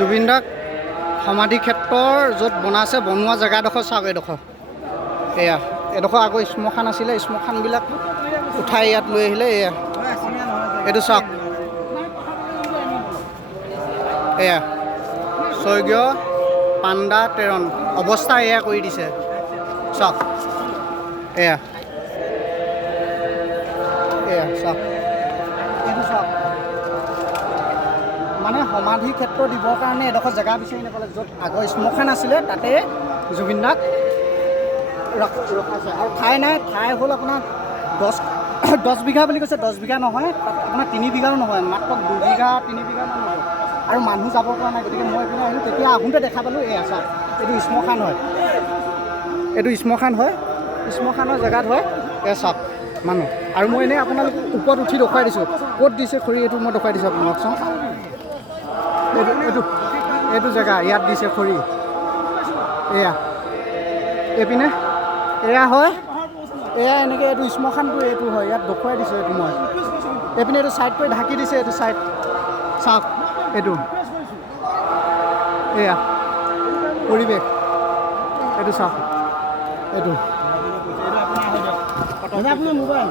জুবিন দাক সমাধি ক্ষেত্ৰৰ য'ত বনাইছে বনোৱা জেগাডোখৰ চাওক এইডোখৰ এয়া এডোখৰ আগৰ শ্মশান আছিলে শ্মশানবিলাক উঠাই ইয়াত লৈ আহিলে এয়া এইটো চাওক এয়া স্বৰ্গীয় পাণ্ডা তেৰণ অৱস্থা এয়া কৰি দিছে চাওক এয়া এয়া চাওক এইটো চাওক মানে সমাধি ক্ষেত্ৰ দিবৰ কাৰণে এডোখৰ জেগা বিচাৰি নাপালে য'ত আগৰ শ্মশান আছিলে তাতে জুবিন দাক ৰখাইছে আৰু ঠাই নাই ঠাই হ'ল আপোনাৰ 10 বিঘা বুলি কৈছে 10 বিঘা নহয় তাত আপোনাৰ 3 বিঘাও নহয় মাত্ৰ 2 বিঘা 3 বিঘামান হ'ব আৰু মানুহ যাব পৰা নাই গতিকে মই এইপিনে আহিলোঁ তেতিয়া আহোঁতে দেখা পালোঁ এয়া চাওক এইটো শ্মশান হয় এইটো শ্মশান হয় শ্মশানৰ জেগাত হয় এয়া চাওক মানুহ আৰু মই এনেই আপোনালোক ওপৰত উঠি দেখুৱাই দিছোঁ ক'ত দিছে খৰি এইটো মই দেখুৱাই দিছোঁ আপোনালোক চাওক এইটো জেগা ইয়াত দিছে খৰি এয়া এইপিনে এয়া হয় এয়া এনেকৈ এইটো শ্মশানটো এইটো হয় ইয়াত দেখুৱাই দিছোঁ এইটো মই এইপিনে এইটো ছাইড কৰি ঢাকি দিছে এইটো ছাইড চাওক এইটো এয়া পৰিৱেশ এইটো চাওক এইটো আপোনাৰ মোবাইল